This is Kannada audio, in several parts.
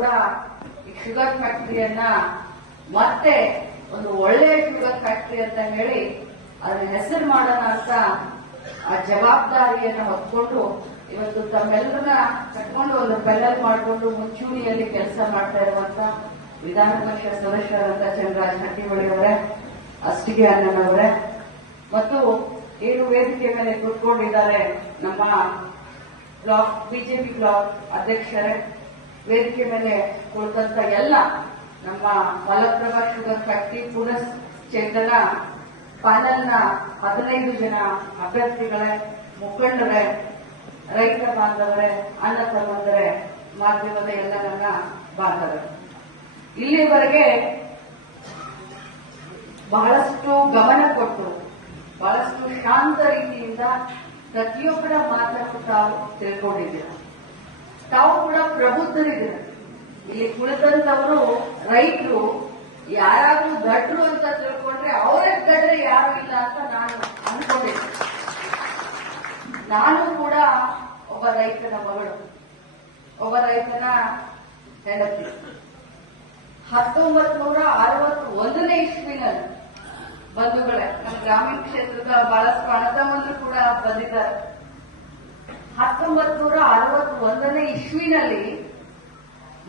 ಕೂಡ ಈ ಶುಗರ್ ಫ್ಯಾಕ್ಟರಿಯನ್ನ ಮತ್ತೆ ಒಂದು ಒಳ್ಳೆಯ ಶುಗರ್ ಫ್ಯಾಕ್ಟರಿ ಅಂತ ಹೇಳಿ ಅದನ್ನ ಹೆಸರು ಮಾಡೋಣ ಅಂತ ಆ ಜವಾಬ್ದಾರಿಯನ್ನ ಹೊತ್ಕೊಂಡು ಇವತ್ತು ತಮ್ಮೆಲ್ಲರನ್ನ ಕಟ್ಕೊಂಡು ಒಂದು ಬೆಲ್ಲಲ್ ಮಾಡಿಕೊಂಡು ಮುಂಚೂಣಿಯಲ್ಲಿ ಕೆಲಸ ಮಾಡ್ತಾ ಇರುವಂತ ವಿಧಾನ ಪರಿಷತ್ ಸದಸ್ಯರಾದಂತ ಚಂದ್ರರಾಜ್ ಹಟ್ಟಿಹೊಳಿ ಅವರೇ ಅಷ್ಟಿಗೆ ಅಣ್ಣನವರೇ ಮತ್ತು ಏನು ವೇದಿಕೆ ಮೇಲೆ ಕೂತ್ಕೊಂಡಿದ್ದಾರೆ ನಮ್ಮ ಬ್ಲಾಕ್, ಬಿಜೆಪಿ ಬ್ಲಾಕ್ ಅಧ್ಯಕ್ಷರೇ. ವೇದಿಕೆ ಮೇಲೆ ಕೊಡ್ತಂತ ಎಲ್ಲ ನಮ್ಮ ಮಲಪ್ರಭಾ ಶುಗರ್ ಫ್ಯಾಕ್ಟರಿ ಪುನಶ್ಚೇತನ ಪ್ಯಾನೆಲ್ನ ಹದಿನೈದು ಜನ ಅಭ್ಯರ್ಥಿಗಳೇ, ಮುಖಂಡರೇ, ರೈತ ಬಾಂಧವರೇ, ಅನ್ನ ತಮ್ಮಂದರೇ, ಮಾಧ್ಯಮದ ಎಲ್ಲ ನನ್ನ ಬಾಂಧವರು. ಇಲ್ಲಿವರೆಗೆ ಬಹಳಷ್ಟು ಗಮನ ಕೊಟ್ಟು, ಬಹಳಷ್ಟು ಶಾಂತ ರೀತಿಯಿಂದ ಪ್ರತಿಯೊಬ್ಬರ ಮಾತನ್ನು ತಾವು ತಿಳ್ಕೊಂಡಿದ್ದೀರ? ತಾವು ಕೂಡ ಪ್ರಬುದ್ಧರಿದ್ದೀರ. ಇಲ್ಲಿ ಕುಳಿತಂತವರು ರೈತರು ಯಾರಾದ್ರೂ ದಡ್ರು ಅಂತ ತಿಳ್ಕೊಂಡ್ರೆ ಅವರೇ ದಡ್ರೆ ಯಾರು ಇಲ್ಲ ಅಂತ ನಾನು ಅನ್ಕೊಂಡೆ. ನಾನು ಕೂಡ ಒಬ್ಬ ರೈತನ ಮಗಳು, ಒಬ್ಬ ರೈತನ ಹೆಂಡತಿ. ಹತ್ತೊಂಬತ್ ನೂರ ಅರವತ್ ಒಂದನೇ ಇಸ್ವಿನಲ್ಲಿ ಬಂಧುಗಳೇ, ನಮ್ಮ ಗ್ರಾಮೀಣ ಕ್ಷೇತ್ರದ ಬಹಳಷ್ಟು ಅಣ್ಣತಮ್ಮಂದ್ರು ಕೂಡ ಬಂದಿದ್ದಾರೆ. ಹತ್ತೊಂಬತ್ ನೂರ ಅರವತ್ ಒಂದನೇ ಇಸ್ವಿನಲ್ಲಿ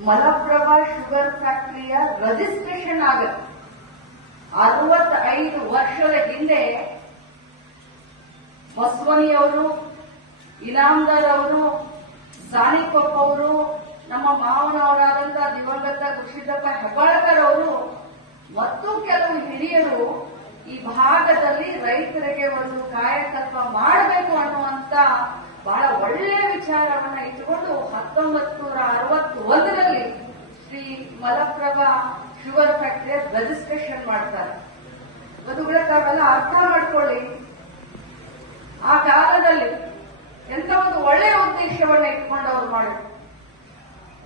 ಮಲಪ್ರಭಾ ಶುಗರ್ ಫ್ಯಾಕ್ಟರಿಯ ರಜಿಸ್ಟ್ರೇಷನ್ ಆಗುತ್ತೆ. ಅರವತ್ತೈದು ವರ್ಷದ ಹಿಂದೆ ಬಸವನಿಯವರು ಇನಾಮದಾರ್ ಅವರು ಸಾನಿಕೊಪ್ಪ ಅವರು, ನಮ್ಮ ಮಾವನವರಾದಂತ ದಿವಂಗತ ಕೃಷಿದಪ್ಪ ಹೆಬ್ಬಾಳ್ಕರ್ ಅವರು, ಮತ್ತು ಕೆಲವು ಹಿರಿಯರು ಈ ಭಾಗದಲ್ಲಿ ರೈತರಿಗೆ ಒಂದು ಕಾಯಕಲ್ಪ ಮಾಡಬೇಕು ಅನ್ನುವಂತ ಬಹಳ ಒಳ್ಳೆಯ ವಿಚಾರವನ್ನ ಇಟ್ಟುಕೊಂಡು ಹತ್ತೊಂಬತ್ ನೂರ ಅರವತ್ತೊಂದರಲ್ಲಿ ಶ್ರೀ ಮಲಪ್ರಭಾ ಶುಗರ್ ಫ್ಯಾಕ್ಟರಿಯ ರಜಿಸ್ಟ್ರೇಷನ್ ಮಾಡ್ತಾರೆ. ಬದುಗಳ ತಾವೆಲ್ಲ ಅರ್ಥ ಮಾಡ್ಕೊಳ್ಳಿ. ಆ ಕಾಲದಲ್ಲಿ ಎಂತ ಒಂದು ಒಳ್ಳೆಯ ಉದ್ದೇಶವನ್ನ ಇಟ್ಕೊಂಡು ಅವ್ರು ಮಾಡಿ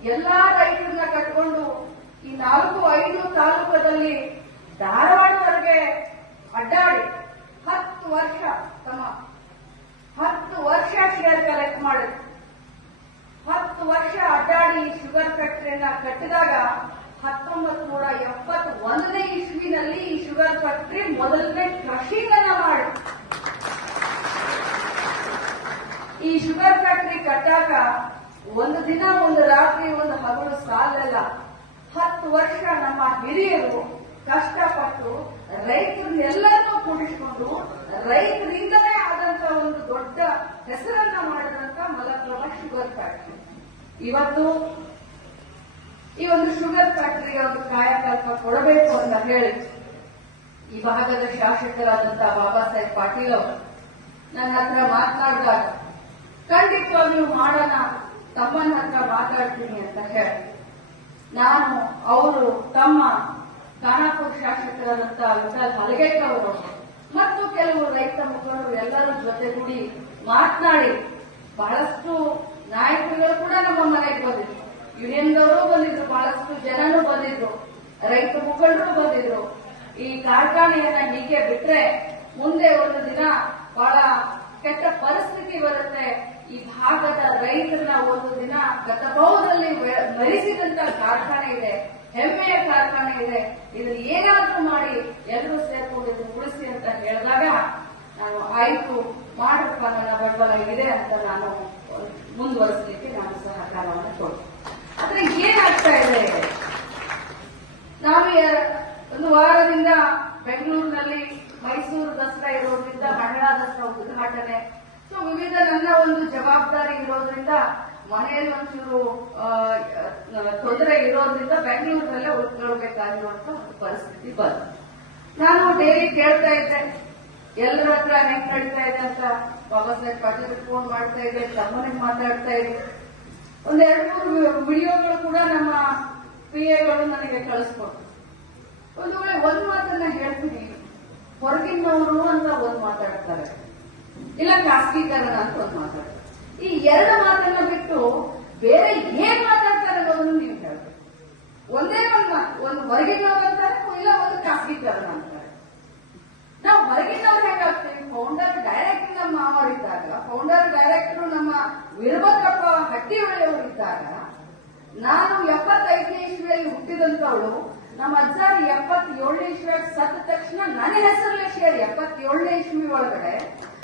ಎಲ್ಲಾ ರೈತರನ್ನ ಕಟ್ಕೊಂಡು ಈ ನಾಲ್ಕು ಐದು ತಾಲೂಕದಲ್ಲಿ ಧಾರವಾಡದವರೆಗೆ ಅಡ್ಡಾಡಿ ಹತ್ತು ವರ್ಷ ತಮ್ಮ ಹತ್ತು ವರ್ಷ ಶೇರ್ ಕಲೆಕ್ಟ್ ಮಾಡಿದ್ರು ಹತ್ತು ವರ್ಷ ಅಡ್ಡಾಡಿ ಶುಗರ್ ಫ್ಯಾಕ್ಟರಿಯನ್ನ ಕಟ್ಟಿದಾಗ ಹತ್ತೊಂಬತ್ ನೂರ ಎಪ್ಪತ್ ಒಂದನೇ ಇಸ್ವಿನಲ್ಲಿ ಈ ಶುಗರ್ ಫ್ಯಾಕ್ಟರಿ ಮೊದಲನೇ ಕ್ರಷಿಂಗ್ ಅನ್ನ ಮಾಡಿ ಈ ಶುಗರ್ ಫ್ಯಾಕ್ಟರಿ ಕಟ್ಟಾಗ ಒಂದು ದಿನ ಒಂದು ರಾತ್ರಿ ಒಂದು ಹಗಲು ಸಾಲಲ್ಲ. ಹತ್ತು ವರ್ಷ ನಮ್ಮ ಹಿರಿಯರು ಕಷ್ಟಪಟ್ಟು ರೈತರನ್ನೆಲ್ಲರನ್ನೂ ಕೂಡಿಸಿಕೊಂಡು ರೈತರಿಂದಲೇ ದೊಡ್ಡ ಹೆಸರನ್ನ ಮಾಡಿದಂತ ಮಲಪ್ರಭಾ ಶುಗರ್ ಫ್ಯಾಕ್ಟ್ರಿ. ಇವತ್ತು ಈ ಒಂದು ಶುಗರ್ ಫ್ಯಾಕ್ಟರಿಗೆ ಒಂದು ಕಾಯಕಲ್ಪ ಕೊಡಬೇಕು ಅಂತ ಹೇಳಿ ಈ ಭಾಗದ ಶಾಸಕರಾದಂತಹ ಬಾಬಾ ಸಾಹೇಬ್ ಪಾಟೀಲ್ ಅವರು ನನ್ನ ಹತ್ರ ಮಾತನಾಡಿದಾಗ ಖಂಡಿತವಾಗಿಯೂ ಮಾಡೋಣ, ತಮ್ಮನ ಹತ್ರ ಮಾತಾಡ್ತೀನಿ ಅಂತ ಹೇಳಿ. ನಾನು, ಅವರು, ತಮ್ಮ ಖಾನಾಪುರ ಶಾಸಕರಾದಂತಹ ವಿಠಲ್ ಹಲಗೇಟ್ ಅವರು ಮತ್ತು ಕೆಲವು ರೈತ ಮುಖಂಡರು ಎಲ್ಲರೂ ಜೊತೆಗೂಡಿ ಮಾತನಾಡಿ ಬಹಳಷ್ಟು ನಾಯಕರುಗಳು ಕೂಡ ನಮ್ಮ ಮನೆಗೆ ಬಂದಿದ್ರು. ಯೂನಿಯನ್ದವರು ಬಂದಿದ್ರು, ಬಹಳಷ್ಟು ಜನನು ಬಂದಿದ್ರು, ರೈತ ಮುಖಂಡರು ಬಂದಿದ್ರು. ಈ ಕಾರ್ಖಾನೆಯನ್ನ ಹೀಗೆ ಬಿಟ್ರೆ ಮುಂದೆ ಒಂದು ದಿನ ಬಹಳ ಕೆಟ್ಟ ಪರಿಸ್ಥಿತಿ ಬರುತ್ತೆ. ಈ ಭಾಗದ ರೈತರನ್ನ ಒಂದು ದಿನ ಗತಭವದಲ್ಲಿ ಮರಿಸಿದಂತ ಕಾರ್ಖಾನೆ ಇದೆ, ಹೆಮ್ಮೆಯ ಕಾರ್ಖಾನೆ ಇದೆ. ಇದನ್ನ ಏನಾದ್ರೂ ಮಾಡಿ ಎಲ್ಲರೂ ಸೇರ್ಕೊಂಡು ಇದನ್ನು ಉಳಿಸಿ ಅಂತ ಹೇಳಿದಾಗ ನಾನು, ಆಯ್ತು, ಮಾಡಪ್ಪ, ನನ್ನ ಬೆಂಬಲ ಇದೆ ಅಂತ ನಾನು ಮುಂದುವರಿಸಲಿಕ್ಕೆ ನಾನು ಸಹಕಾರವನ್ನು ಕೊಡ್ತೀನಿ ಆದ್ರೆ ಏನಾಗ್ತಾ ಇದೆ? ನಾವು ಒಂದು ವಾರದಿಂದ ಬೆಂಗಳೂರಿನಲ್ಲಿ ಮೈಸೂರು ದಸರಾ ಇರೋದ್ರಿಂದ ಮಹಿಳಾ ದಸರಾ ಉದ್ಘಾಟನೆ ಸೊ ವಿವಿಧ ನನ್ನ ಒಂದು ಜವಾಬ್ದಾರಿ ಇರೋದ್ರಿಂದ ಮನೆಯಲ್ಲಿ ಒಂಚೂರು ತೊಂದರೆ ಇರೋದ್ರಿಂದ ಬೆಂಗಳೂರಲ್ಲೇ ಉಳ್ಕೊಳ್ಬೇಕಾಗಿರುವಂತ ಪರಿಸ್ಥಿತಿ ಬಂತು. ನಾನು ಡೈಲಿ ಕೇಳ್ತಾ ಇದ್ದೆ, ಎಲ್ಲರ ಹತ್ರ ಹೆಂಗ್ ನಡೀತಾ ಇದೆ ಅಂತ. ಬಾಬಾ ಸಾಹೇಬ್ ಪಾಟೀಲ್ ಫೋನ್ ಮಾಡ್ತಾ ಇದ್ದೆ ತಮ್ಮನಿಗೆ ಮಾತಾಡ್ತಾ ಇದ್ದೆ. ಒಂದ್ ಎರಡು ಮೂರು ವಿಡಿಯೋಗಳು ಕೂಡ ನಮ್ಮ ಪಿ ಎಗಳು ನನಗೆ ಕಳಿಸ್ಕೊಟ್ರು. ಒಂದು ವೇಳೆ ಒಂದ್ ಮಾತನ್ನ ಹೇಳ್ತೀನಿ. ಹೊರಗಿನವರು ಅಂತ ಒಂದು ಮಾತಾಡ್ತಾರೆ. ಇಲ್ಲ ಖಾಸಗೀಕರಣ ಅಂತ ಒಂದು ಮಾತಾಡ್ತಾರೆ. ಈ ಎರಡು ಮಾತನ್ನ ಬಿಟ್ಟು ಬೇರೆ ಏನ್ ಮಾತಾಡ್ತಾರೆ ಅನ್ನೋದನ್ನು ನೀವು ಹೇಳ್ಬೇಕು. ಒಂದೇ ಒಂದು ಮಾತು, ಒಂದು ಹೊರಗಿನವ್ರು ಅಂತಾರೆ ಇಲ್ಲ, ಒಂದು ಖಾಸಗೀಕರಣ ಅಂತಾರೆ. ನಾವು ಹೊರಗಿನವ್ರು ಹೇಗಾಗ್ತೀವಿ ಫೌಂಡರ್ ಡೈರೆಕ್ಟ್ ನಮ್ಮ ಮಾವರಿದ್ದಾಗ ಫೌಂಡರ್ ಡೈರೆಕ್ಟರ್ ನಮ್ಮ ವೀರಭದ್ರಪ್ಪ ಹಟ್ಟಿ ಇದ್ದಾಗ, ನಾನು ಎಪ್ಪತ್ತೈದು ಹುಟ್ಟಿದಂತವಳು ನಮ್ಮ ಅಜ್ಜಾರಿ ಎಪ್ಪತ್ತೇಳನೇ ಇಸ್ವಿಯಾಗಿ ಸತ್ತ ತಕ್ಷಣ ನನ್ನ ಹೆಸರಲ್ಲೇ ಶೇರ್ ಎಪ್ಪತ್ತೇಳನೇ ಇಸ್ವಿ ಒಳಗಡೆ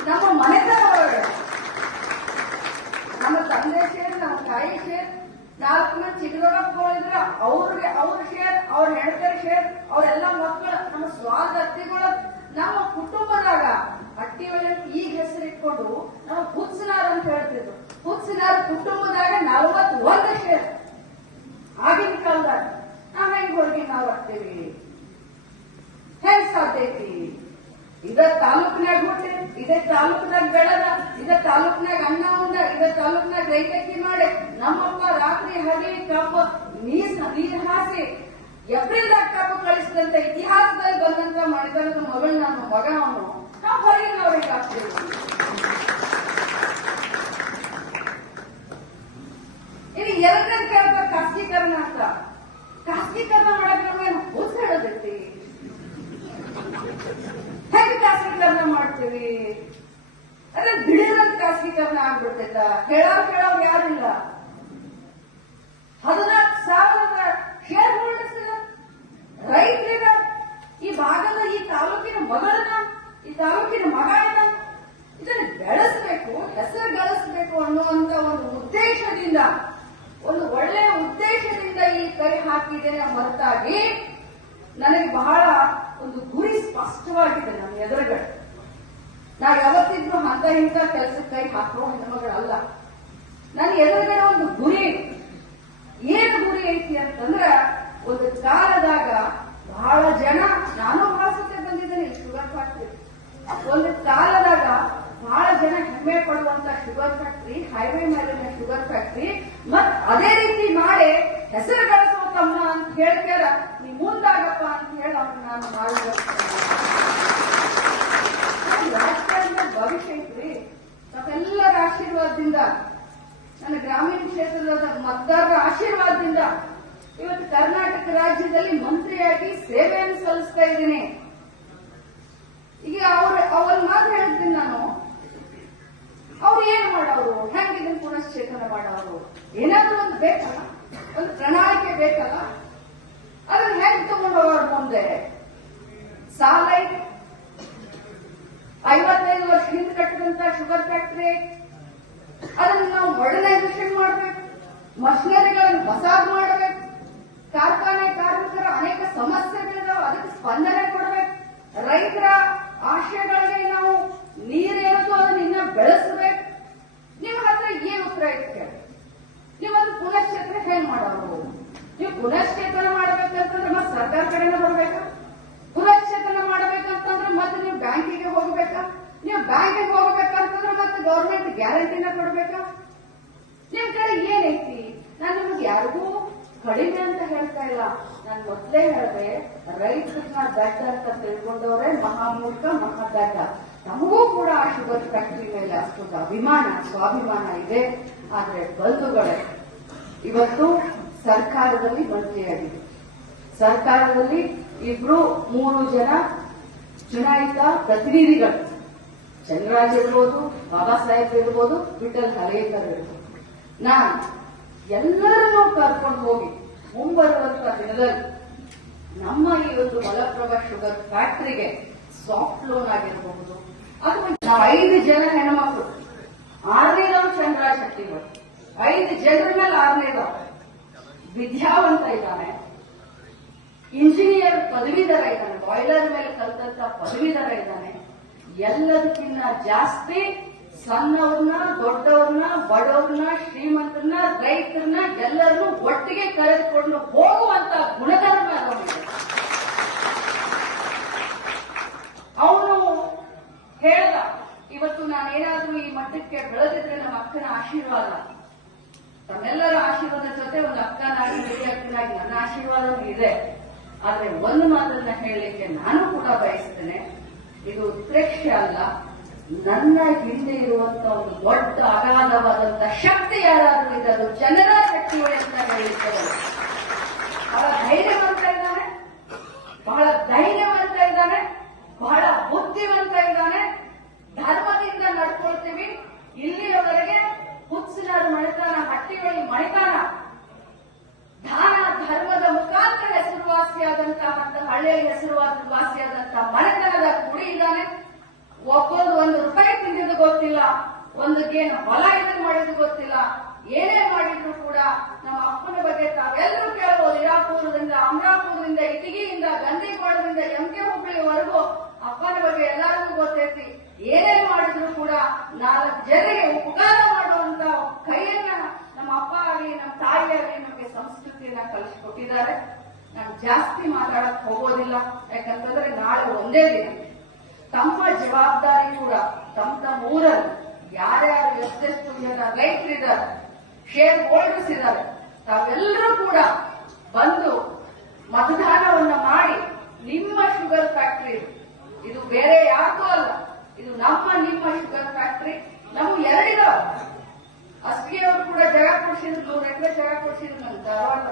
ನಮ್ಮ ಮನೆತನ ಒಳಗಡೆ ನಮ್ಮ ತಂದೆ ಶೇರ್, ನಮ್ಮ ತಾಯಿ ಶೇರ್, ನಾಲ್ಕು ಮಂದಿ ಕೋಳಿದ್ರೆ ಅವ್ರಿಗೆ ಅವ್ರ ಶೇರ್, ಅವ್ರ ಹೆಂಡತರ ಶೇರ್, ಅವರೆಲ್ಲ ಮಕ್ಕಳು, ನಮ್ಮ ಸ್ವಾದ ಅತ್ತಿಗಳು, ನಮ್ಮ ಕುಟುಂಬದಾಗ ಅಟ್ಟಿ ಒಳಗೆ ಈಗ ಹೆಸರು ಇಟ್ಕೊಂಡು ನಮ್ಮ ಹುತ್ಸನಾರ್ ಅಂತ ಹೇಳ್ತಿದ್ರು. ಹುತ್ಸನಾರ್ ಕುಟುಂಬದಾಗ ನಲವತ್ ಒಂದು ಶೇರ್. ಆಗಿನ ಕಾಲದಾಗ ನಾವ್ ಹೆಂಗ್ ಹೋಗಿ ನಾವ್ ಆಗ್ತೇವಿ ಹೆಂಗ್ ಸಾಧ್ಯ ಐತಿ? ಇದ ತಾಲೂಕಿನಾಗ ಹುಟ್ಟಿ ಇದೇ ತಾಲೂಕ್ನಾಗ ಬೆಳದ, ಇದ ತಾಲೂಕ್ನಾಗ ಅನ್ನ ಉಂಡ, ಇದ ತಾಲೂಕ್ನಾಗ ರೈತಕ್ಕಿ ಮಾಡಿ ನಮ್ಮಪ್ಪ ರಾತ್ರಿ ಹಗಲಿ ಕಬ್ಬ ನೀರ್ ನೀರ್ ಹಾಸಿ ಎಪ್ರಿಲ್ದಾಗ ಕಬ್ಬು ಕಳಿಸಿದಂತ ಇತಿಹಾಸದಲ್ಲಿ ಬಂದಂತ ಮಣಿತನದ ಮಗಳು ನನ್ನ ಮಗ ಅವನು. ನಾವು ಹೊರಗಿನವ್ರಿಗೆ ಹಾಕ್ತೀವಿ ಇನ್ನು ಎರಡನೇ ಕೇಳ್ತಾರೆ ಖಾಸಗೀಕರಣ ಅಂತ. ಖಾಸಗೀಕರಣ ಮಾಡಕ್ ನಮ್ಗೆ ಹೇಳೋದೈತಿ ಹೇಗೆ ಖಾಸಗೀಕರಣ ಮಾಡ್ತೀವಿ ಅದೇ ದಿಢೀರಂತ ಖಾಸಗೀಕರಣ ಆಗ್ಬಿಡ್ತೈತ ಹೇಳೋರ್ ಕೇಳೋರ್ ಯಾರಿಲ್ಲ ಹದಿನಾಲ್ಕು ಸಾವಿರದ ಶೇರ್ ಹೋಲ್ಡರ್ಸ್ ರೈತರಿಗ ಈ ಭಾಗದ ಈ ತಾಲೂಕಿನ ಮಗಳನ್ನ ಈ ತಾಲೂಕಿನ ಮಗ ಇದ ಇದನ್ನ ಹೆಸರು ಗಳಿಸಬೇಕು ಅನ್ನುವಂತ ಒಂದು ಉದ್ದೇಶದಿಂದ, ಒಂದು ಒಳ್ಳೆಯ ಉದ್ದೇಶದಿಂದ ಈ ಕೈ ಹಾಕಿದ್ದೇನೆ ಹೊರತಾಗಿ ನನಗೆ ಬಹಳ ಒಂದು ಗುರಿ ಸ್ಪಷ್ಟವಾಗಿದೆ ನನ್ನ ಎದುರುಗಡೆ ನಾ ಯಾವತ್ತಿದ್ರು ಅಂತ ಇಂಥ ಕೆಲಸಕ್ಕೆ ಕೈ ಹಾಕುವ ಹೆಣ್ಮಗಳಲ್ಲ. ನನ್ನ ಎದುರುಗಡೆ ಒಂದು ಗುರಿ. ಏನು ಗುರಿ ಐತಿ ಅಂತಂದ್ರ, ಒಂದು ಕಾಲದಾಗ ಬಹಳ ಜನ, ನಾನು ಭಾಳ ಬಂದಿದ್ದೇನೆ ಶುಗರ್ ಫ್ಯಾಕ್ಟ್ರಿ ಒಂದು ಕಾಲದಾಗ ಬಹಳ ಜನ ಹೆಮ್ಮೆ ಪಡುವಂತ ಶುಗರ್ ಫ್ಯಾಕ್ಟ್ರಿ ಹೈವೇ ಮೇಲಿನ ಶುಗರ್ ಫ್ಯಾಕ್ಟ್ರಿ ಮತ್ ಅದೇ ರೀತಿ ಮಾಡಿ ಹೆಸರು ಗಳಿಸುವ ತಮ್ಮ ಅಂತ ಹೇಳ್ತೀರ ನೀ ಮುಂದಾಗಪ್ಪ ಅಂತ ಹೇಳಿ ಅವ್ರನ್ನ ನಾನು ಮಾಡಿದ ಭವಿಷ್ಯ ಐತ್ರಿ. ಮತ್ತೆಲ್ಲರ ಆಶೀರ್ವಾದದಿಂದ, ನನ್ನ ಗ್ರಾಮೀಣ ಕ್ಷೇತ್ರದ ಮತದಾರರ ಆಶೀರ್ವಾದದಿಂದ ಇವತ್ತು ಕರ್ನಾಟಕ ರಾಜ್ಯದಲ್ಲಿ ಮಂತ್ರಿಯಾಗಿ ಸೇವೆಯನ್ನು ಸಲ್ಲಿಸ್ತಾ ಇದ್ದೀನಿ. ಈಗ ಅವ್ರ ಅವ್ರ ಮಾತು ಹೇಳ್ತೀನಿ ನಾನು. ಅವ್ರು ಏನು ಮಾಡೋರು? ಹೆಂಗೆ ಇದನ್ನ ಪುನಶ್ಚೇತನ ಮಾಡೋರು? ಏನಾದ್ರೂ ಒಂದು ಬೇಕಲ್ಲ? ಒಂದು ಪ್ರಣಾಳಿಕೆ ಬೇಕಲ್ಲ? ಅದನ್ನ ಹೆಂಗ್ ತಗೊಂಡು ಹೋಗೋರು ಮುಂದೆ? ಸಾಲ ಇದೆ. ಐವತ್ತೈದು ವರ್ಷ ಹಿಂದೆ ಕಟ್ಟಿದಂತ ಶುಗರ್ ಫ್ಯಾಕ್ಟ್ರಿ. ಅದನ್ನ ನಾವು ಮಾಡರ್ನೈಸೇಷನ್ ಮಾಡಬೇಕು. ಮಷಿನರಿಗಳನ್ನು ಹೊಸಾದ್ ಮಾಡಬೇಕು. ಕಾರ್ಖಾನೆ ಕಾರ್ಮಿಕರ ಅನೇಕ ಸಮಸ್ಯೆಗಳಿದಾವೆ. ಅದಕ್ಕೆ ಸ್ಪಂದನೆ ಕೊಡಬೇಕು ರೈತರ ಆಶಯಗಳಿಗೆ ನಾವು ನೀರೇನದು ಅದನ್ನ ಇನ್ನ ಬೆಳೆಸಬೇಕು ನಿಮ್ಮ ಹತ್ರ ಏನ್ ಉತ್ತರ ಐತೆ ನೀವೊಂದು ಪುನಶ್ಚೇತನ ಹೆಂಗ್ ಮಾಡೋರು ನೀವು ಪುನಶ್ಚೇತನ ಮಾಡ್ಬೇಕಂತಂದ್ರೆ ಮತ್ತೆ ಸರ್ಕಾರ ಕಡೆನೇ ಬರ್ಬೇಕಾ ಪುನಶ್ಚೇತನ ಮಾಡ್ಬೇಕಂತಂದ್ರೆ ಮತ್ತೆ ನೀವು ಬ್ಯಾಂಕಿಗೆ ಹೋಗ್ಬೇಕಾ ನೀವು ಬ್ಯಾಂಕಿಗೆ ಹೋಗ್ಬೇಕಂತಂದ್ರೆ ಮತ್ತೆ ಗೌರ್ಮೆಂಟ್ ಗ್ಯಾರಂಟಿನ ಕೊಡ್ಬೇಕಾ ನಿಮ್ ಕಡೆ ಏನೈತಿ ನಾನು ನಿಮ್ಗೆ ಯಾರಿಗೂ ಕಡಿಮೆ ಅಂತ ಹೇಳ್ತಾ ಇಲ್ಲ. ನಾನು ಮೊದ್ಲೇ ಹೇಳಿದೆ, ರೈತರನ್ನ ದಡ್ಡ ಅಂತ ತಿಳ್ಕೊಂಡವ್ರೆ ಮಹಾಮೂರ್ಖ ಮಹಾದಡ್ಡ ನಮಗೂ ಕೂಡ ಆ ಶುಗರ್ ಫ್ಯಾಕ್ಟ್ರಿ ಮೇಲೆ ಅಷ್ಟೊಂದು ಅಭಿಮಾನ, ಸ್ವಾಭಿಮಾನ ಇದೆ. ಆದ್ರೆ ಬಂಧುಗಳೇ, ಇವತ್ತು ಸರ್ಕಾರದಲ್ಲಿ ಮಂತ್ರಿಯಾಗಿದೆ. ಸರ್ಕಾರದಲ್ಲಿ ಇಬ್ರು, ಮೂರು ಜನ ಚುನಾಯಿತ ಪ್ರತಿನಿಧಿಗಳು. ಚಂದ್ರರಾಜ್ ಇರ್ಬೋದು, ಬಾಬಾ ಸಾಹೇಬ್ ಇರ್ಬೋದು ಟ್ವಿಟರ್ ಹಲೇಕರ್ ಇರ್ಬೋದು. ನಾನು ಎಲ್ಲರನ್ನೂ ಕರ್ಕೊಂಡು ಹೋಗಿ ಮುಂಬರುವಂತ ದಿನದಲ್ಲಿ ನಮ್ಮ ಈ ಒಂದು ಮಲಪ್ರಭಾ ಶುಗರ್ ಫ್ಯಾಕ್ಟರಿಗೆ ಸಾಫ್ಟ್ ಲೋನ್ ಆಗಿರಬಹುದು. ಅಥವಾ ಐದು ಜನ ಹೆಣ್ಮಕ್ಳು ಆರನೇದವ್ ಚಂದ್ರ ಶೆಟ್ಟಿಗಳು ಐದು ಜನರ ಮೇಲೆ ಆರನೇದವ್ ವಿದ್ಯಾವಂತ ಇದ್ದಾನೆ. ಇಂಜಿನಿಯರ್ ಪದವೀಧರ ಇದ್ದಾನೆ, ಬಾಯ್ಲರ್ ಮೇಲೆ ಕಲ್ತಂತ ಪದವೀಧರ ಇದ್ದಾನೆ. ಎಲ್ಲದಕ್ಕಿಂತ ಜಾಸ್ತಿ ಸಣ್ಣವ್ರನ್ನ, ದೊಡ್ಡವ್ರನ್ನ, ಬಡವ್ರನ್ನ, ಶ್ರೀಮಂತರನ್ನ, ರೈತರನ್ನ ಎಲ್ಲರನ್ನೂ ಒಟ್ಟಿಗೆ ಕರೆದುಕೊಂಡು ಹೋಗುವಂತ ಗುಣಧರ್ಮ ಅವನು ಹೇಳ್ದ, ಇವತ್ತು ನಾನೇನಾದ್ರೂ ಈ ಮಟ್ಟಕ್ಕೆ ಬೆಳೆದಿದ್ರೆ ನಮ್ಮ ಅಕ್ಕನ ಆಶೀರ್ವಾದ. ತಮ್ಮೆಲ್ಲರ ಆಶೀರ್ವಾದ ಜೊತೆ ಒಂದು ಅಕ್ಕನಾಗಿ ಹಿರಿಯ ಅಕ್ಕನಾಗಿ ನನ್ನ ಆಶೀರ್ವಾದವೂ ಇದೆ. ಆದ್ರೆ ಒಂದು ಮಾತನ್ನ ಹೇಳಲಿಕ್ಕೆ ನಾನು ಕೂಡ ಬಯಸ್ತೇನೆ. ಇದು ಉತ್ಪ್ರೇಕ್ಷೆ ಅಲ್ಲ. ನನ್ನ ಹಿಂದೆ ಇರುವಂತ ಒಂದು ದೊಡ್ಡ ಅಗಾಧವಾದಂತ ಶಕ್ತಿ ಯಾರಾದ್ರೂ ಇದೆ ಅದು ಜನರ ಶಕ್ತಿಗಳು ಅಂತ ಹೇಳಿದ್ದಾರೆ? ಬಹಳ ಧೈರ್ಯವಂತ ಇದ್ದಾನೆ, ಬಹಳ ಧೈರ್ಯವಂತ ಇದ್ದಾನೆ, ಬಹಳ ಬುದ್ಧಿವಂತ ಇದ್ದಾನೆ. ಧರ್ಮದಿಂದ ನಡ್ಕೊಳ್ತೀವಿ. ಇಲ್ಲಿಯವರೆಗೆ ಹುಚ್ಚಿನಾರು ಮಣಿತಾನ ಹಟ್ಟಿಗಳಲ್ಲಿ ಮಣಿತಾನ ಒಂದಕ್ಕೇನು ಹೊಲ ಇದನ್ನು ಮಾಡಿದ್ರು ಗೊತ್ತಿಲ್ಲ. ಏನೇ ಮಾಡಿದ್ರು ಕೂಡ ನಮ್ಮ ಅಪ್ಪನ ಬಗ್ಗೆ ತಾವೆಲ್ಲರೂ ಕೇಳಬಹುದು. ಇರಾಪುರದಿಂದ ಅಮರಾಪುರದಿಂದ, ಇಟಗಿಯಿಂದ ಗಂದಿಗೋಳದಿಂದ ಎಂ ಕೆ ಹುಬ್ಳಿವರೆಗೂ ಅಪ್ಪನ ಬಗ್ಗೆ ಎಲ್ಲರಿಗೂ ಗೊತ್ತೈತಿ. ಏನೇ ಮಾಡಿದ್ರು ಕೂಡ ನಾಲ್ಕು ಜನರಿಗೆ ಉಪಕಾರ ಮಾಡುವಂತ ಕೈಯನ್ನ ನಮ್ಮ ಅಪ್ಪ ಆಗಲಿ, ನಮ್ಮ ತಾಯಿ ಆಗಲಿ ನಮಗೆ ಸಂಸ್ಕೃತಿಯನ್ನ ಕಲಿಸ್ಕೊಟ್ಟಿದ್ದಾರೆ. ನಾನು ಜಾಸ್ತಿ ಮಾತಾಡಕ್ ಹೋಗೋದಿಲ್ಲ. ಯಾಕಂತಂದ್ರೆ ನಾಳೆ ಒಂದೇ ದಿನ. ತಮ್ಮ ಜವಾಬ್ದಾರಿ ಕೂಡ ತಮ್ಮ ಊರಲ್ಲಿ. ಯಾರ್ಯಾರು ಎಷ್ಟೆಷ್ಟು ಜನ ರೈತರಿದ್ದಾರೆ ಶೇರ್ ಹೋಲ್ಡರ್ಸ್ ಇದ್ದಾರೆ, ತಾವೆಲ್ಲರೂ ಕೂಡ ಬಂದು ಮತದಾನವನ್ನು ಮಾಡಿ ನಿಮ್ಮ ಶುಗರ್ ಫ್ಯಾಕ್ಟ್ರಿ ಇದು. ಬೇರೆ ಯಾರಿಗೂ ಅಲ್ಲ, ಇದು ನಮ್ಮ ನಿಮ್ಮ ಶುಗರ್ ಫ್ಯಾಕ್ಟ್ರಿ ನಮ್ಮ ಎರಡಿದಾವ. ಅಸ್ಗೆ ಅವರು ಕೂಡ ಜಗ ಕೊಡಿಸಿದ್ರು ನೂರು ಜಗ ಜಾಗ ಕೊಡಿಸಿದ್ರು, ನಂಗೆ ಧಾರವಾಡ.